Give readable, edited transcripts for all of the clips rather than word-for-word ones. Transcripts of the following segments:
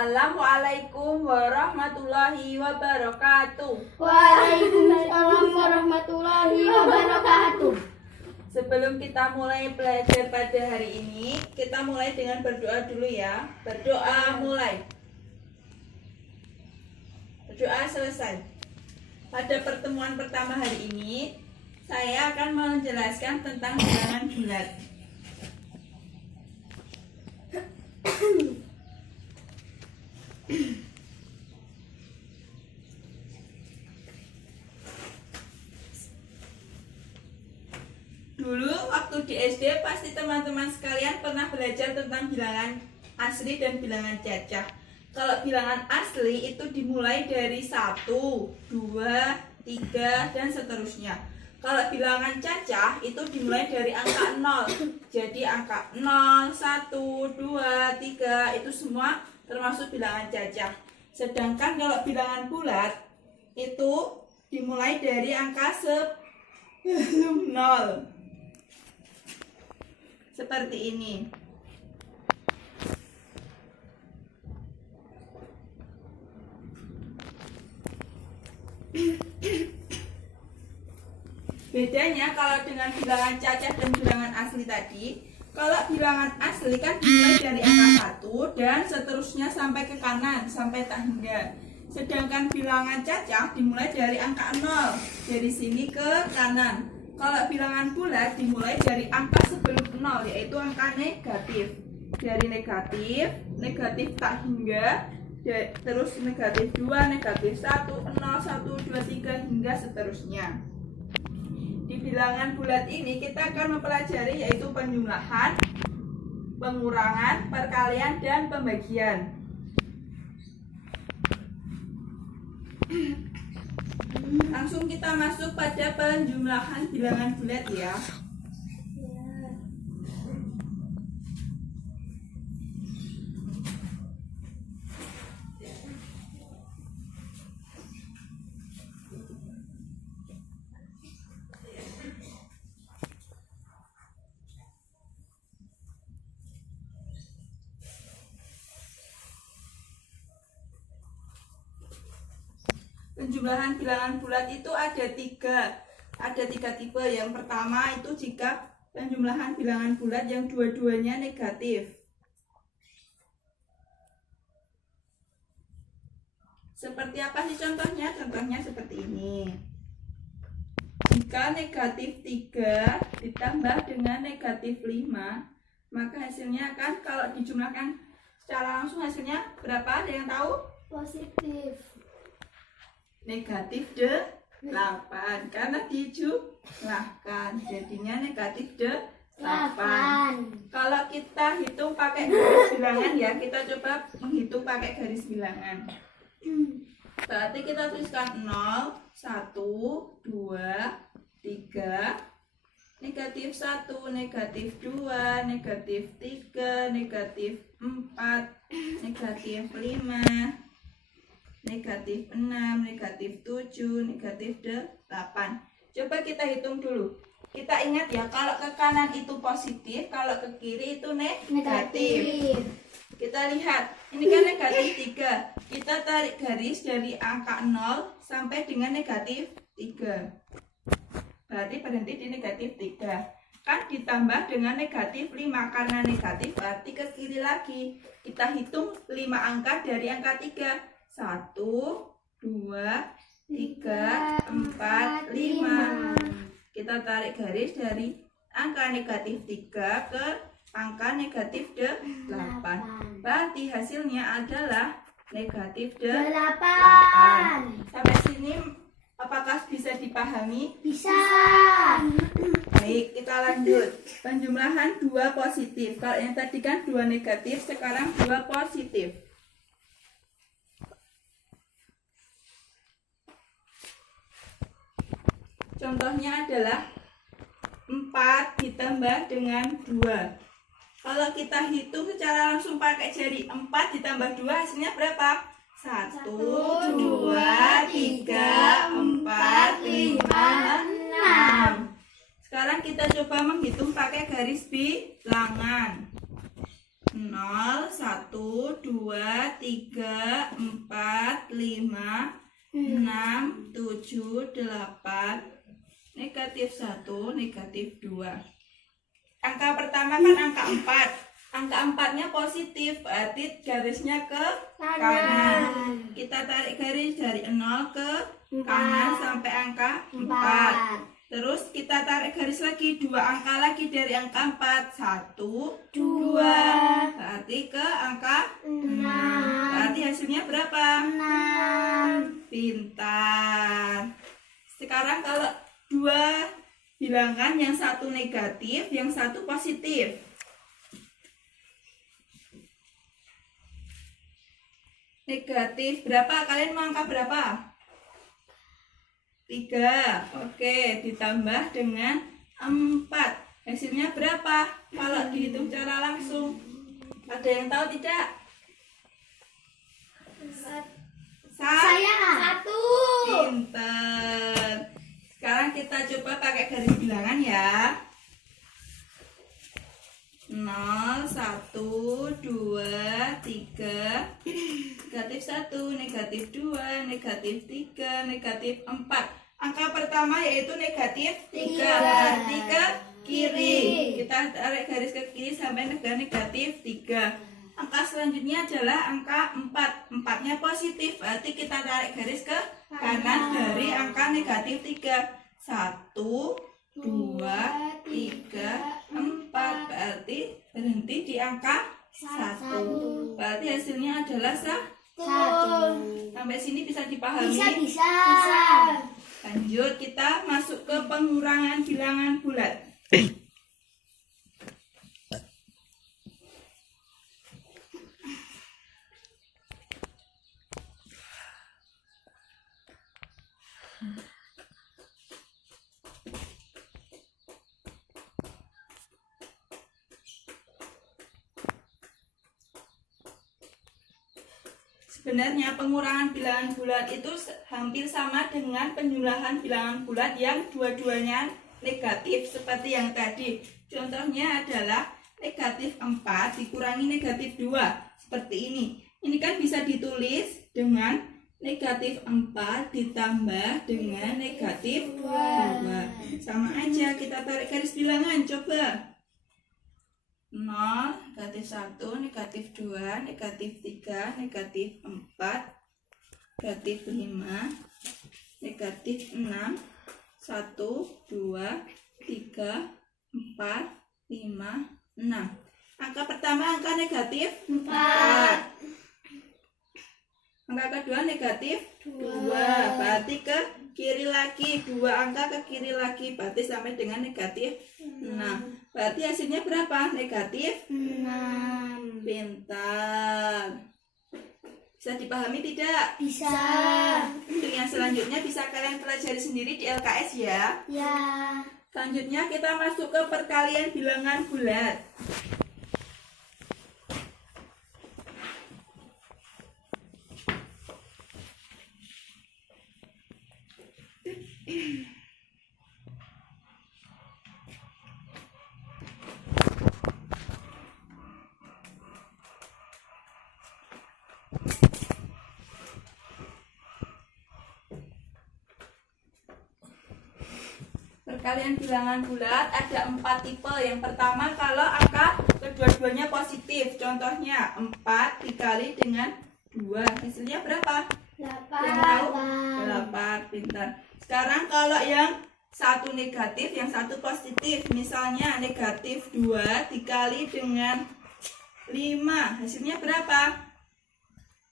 Assalamualaikum warahmatullahi wabarakatuh. Waalaikumsalam warahmatullahi wabarakatuh. Sebelum kita mulai belajar pada hari ini, kita mulai dengan berdoa dulu ya. Berdoa mulai. Berdoa selesai. Pada pertemuan pertama hari ini, saya akan menjelaskan tentang bilangan bulat. Dulu waktu di SD pasti teman-teman sekalian pernah belajar tentang bilangan asli dan bilangan cacah. Kalau bilangan asli itu dimulai dari 1, 2, 3 dan seterusnya. Kalau bilangan cacah itu dimulai dari angka 0. Jadi angka 0, 1, 2, 3 itu semua termasuk bilangan cacah. Sedangkan kalau bilangan bulat itu dimulai dari angka sebelum 0. Seperti ini. Bedanya kalau dengan bilangan cacah dan bilangan asli tadi, kalau bilangan asli kan dimulai dari angka 1 dan seterusnya sampai ke kanan sampai tak hingga. Sedangkan bilangan cacah dimulai dari angka 0, dari sini ke kanan. Kalau bilangan bulat dimulai dari angka sebelum 0, yaitu angka negatif. Dari negatif tak hingga, terus negatif 2, negatif 1, 0, 1, 2, 3 hingga seterusnya. Di bilangan bulat ini kita akan mempelajari yaitu penjumlahan, pengurangan, perkalian, dan pembagian. Langsung kita masuk pada penjumlahan bilangan bulat ya. Penjumlahan bilangan bulat itu ada tiga tipe. Yang pertama itu jika penjumlahan bilangan bulat yang dua-duanya negatif. Seperti apa sih contohnya? Contohnya seperti ini. Jika negatif 3 ditambah dengan negatif 5, maka hasilnya akan kalau dijumlahkan secara langsung hasilnya berapa? Ada yang tahu? Positif. Negatif 8 karena dijumlahkan jadinya negatif 8. Kalau kita hitung pakai garis bilangan ya, kita coba menghitung pakai garis bilangan. Berarti kita tuliskan 0, 1, 2, 3, negatif 1, negatif 2, negatif 3, negatif 4, negatif 5, negatif 6, negatif 7, negatif 8. Coba kita hitung dulu. Kita ingat ya, kalau ke kanan itu positif, kalau ke kiri itu negatif. Kita lihat, ini kan negatif 3. Kita tarik garis dari angka 0 sampai dengan negatif 3. Berarti berhenti di negatif 3. Kan ditambah dengan negatif 5. Karena negatif berarti ke kiri lagi. Kita hitung 5 angka dari angka 3. 1, 2, 3, 4, 5. Kita tarik garis dari angka negatif 3 ke angka negatif 8. Berarti hasilnya adalah negatif 8. Sampai sini apakah bisa dipahami? Bisa. Baik, kita lanjut. Penjumlahan 2 positif. Kalau yang tadi kan 2 negatif, sekarang 2 positif. Contohnya adalah 4 ditambah dengan 2. Kalau kita hitung secara langsung pakai jari, 4 ditambah 2 hasilnya berapa? 1, 2, 3, 4, 5, 6. Sekarang kita coba menghitung pakai garis bilangan. 0, 0, 1, 2, 3, 4, 5, 6, 7, 8, negatif 1, negatif 2. Angka pertama kan angka 4. Angka 4-nya positif, berarti garisnya ke kanan. Kita tarik garis dari 0 ke kanan sampai angka 4. Terus kita tarik garis lagi 2 angka lagi dari angka 4. 1, 2. Berarti ke angka 6. Berarti hasilnya berapa? 6. Pintar. Sekarang kalau 2 bilangan, yang satu negatif, yang satu positif. Negatif berapa? Kalian mau angka berapa? 3. Oke, ditambah dengan 4. Hasilnya berapa? Kalau dihitung secara langsung. Ada yang tahu tidak? Saya 1. Pinter. Sekarang kita coba pakai garis bilangan ya. 0, 1, 2, 3, negatif 1, negatif 2, negatif 3, negatif 4. Angka pertama yaitu negatif 3, berarti ke kiri. Kita tarik garis ke kiri sampai negatif 3. Angka selanjutnya adalah angka 4. 4-nya positif, berarti kita tarik garis ke kanan dari angka negatif 3. 1, 2, 3, 4. Berarti berhenti di angka 1. Berarti hasilnya adalah 1. Sampai sini bisa dipahami? Bisa. Lanjut, kita masuk ke pengurangan bilangan bulat. Sebenarnya pengurangan bilangan bulat itu hampir sama dengan penjumlahan bilangan bulat yang dua-duanya negatif seperti yang tadi. Contohnya adalah negatif 4 dikurangi negatif 2. Seperti ini. Ini kan bisa ditulis dengan negatif 4 ditambah dengan negatif 2. Sama aja, kita tarik garis bilangan, coba. 0, negatif 1, negatif 2, negatif 3, negatif 4, negatif 5, negatif 6, 1, 2, 3, 4, 5, 6. Angka pertama angka negatif 4. Angka kedua negatif 2. Berarti ke kiri lagi, 2 angka ke kiri lagi, berarti sampai dengan negatif 6. Berarti hasilnya berapa? Negatif 6. Pintar. Bisa dipahami tidak? Bisa. Untuk yang selanjutnya bisa kalian pelajari sendiri di LKS ya. Ya. Selanjutnya kita masuk ke perkalian bilangan bulat. Perkalian bilangan bulat ada 4 tipe. Yang pertama kalau angka kedua-duanya positif. Contohnya 4 dikali dengan 2. Hasilnya berapa? 8. Yang tahu? 8. Pintar. Sekarang kalau yang satu negatif, yang satu positif. Misalnya negatif 2 dikali dengan 5. Hasilnya berapa?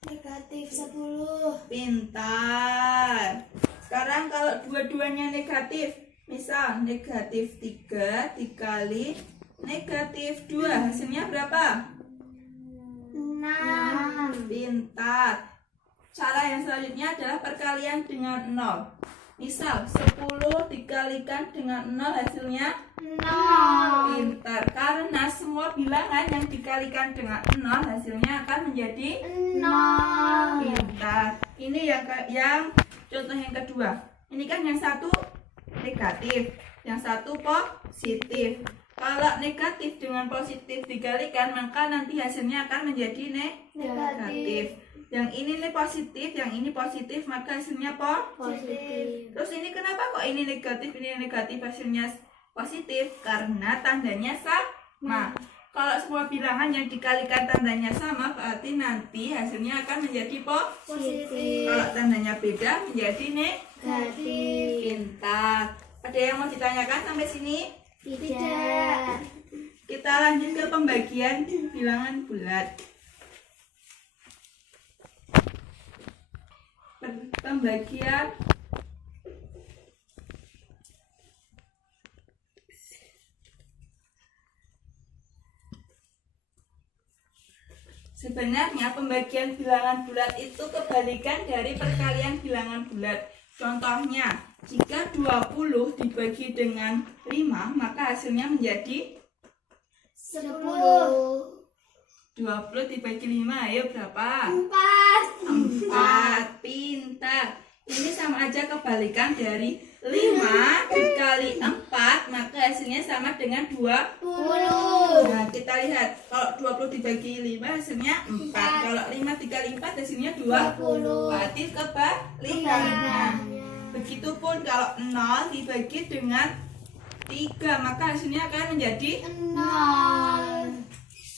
Negatif 10. Pintar. Sekarang kalau dua-duanya negatif, misal negatif 3 dikali negatif 2, hasilnya berapa? 6. Pintar. Cara yang selanjutnya adalah perkalian dengan 0. Misal 10 dikalikan dengan 0, hasilnya 0. Pintar. Karena semua bilangan yang dikalikan dengan 0 hasilnya akan menjadi 0. Pintar. Ini yang contoh yang kedua. Ini kan yang satu negatif, yang satu positif. Kalau negatif dengan positif dikalikan, maka nanti hasilnya akan menjadi negatif. Yang ini nih positif, yang ini positif, maka hasilnya Positif. Terus ini kenapa kok ini negatif, hasilnya positif? Karena tandanya sama. Kalau semua bilangan yang dikalikan tandanya sama, berarti nanti hasilnya akan menjadi Positif. Kalau tandanya beda, menjadi Negatif. pintar. Ada yang mau ditanyakan sampai sini? Tidak. Kita lanjut ke pembagian bilangan bulat. Pembagian sebenarnya pembagian bilangan bulat itu kebalikan dari perkalian bilangan bulat. Contohnya, jika 20 dibagi dengan 5, maka hasilnya menjadi 10. 20 dibagi 5, ayo berapa? 4. 4, pintar. Ini sama aja kebalikan dari 5 dikali 4, maka hasilnya sama dengan 20. Nah, kita lihat, kalau 20 dibagi 5 hasilnya 4. Kalau 5 dikali 4 hasilnya 20. Berarti kebalikannya. Begitupun kalau 0 dibagi dengan 3, maka hasilnya akan menjadi 0.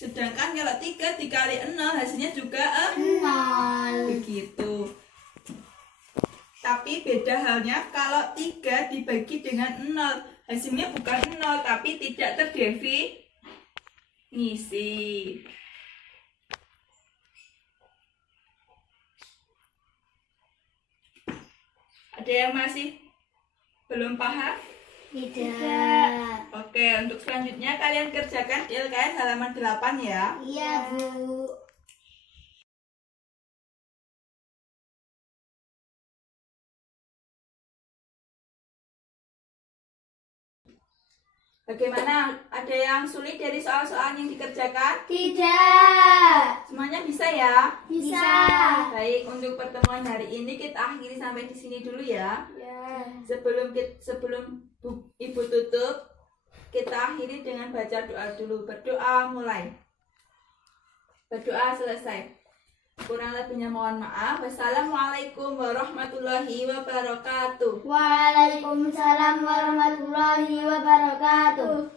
sedangkan kalau 3 dikali 0 hasilnya juga 0. begitu. Tapi beda halnya kalau 3 dibagi dengan 0, hasilnya bukan 0 tapi tidak terdefinisi. Ada yang masih belum paham? Tidak. Oke, untuk selanjutnya kalian kerjakan di LKS halaman 8 ya. Iya, Bu. Bagaimana? Ada yang sulit dari soal-soal yang dikerjakan? Tidak. Semuanya bisa ya? Bisa. Baik, untuk pertemuan hari ini kita akhiri sampai di sini dulu ya. Ya. Sebelum Ibu tutup, kita akhiri dengan baca doa dulu. Berdoa mulai. Berdoa selesai. Kurang lebihnya mohon maaf. Wassalamualaikum warahmatullahi wabarakatuh. Waalaikumsalam warahmatullahi wabarakatuh.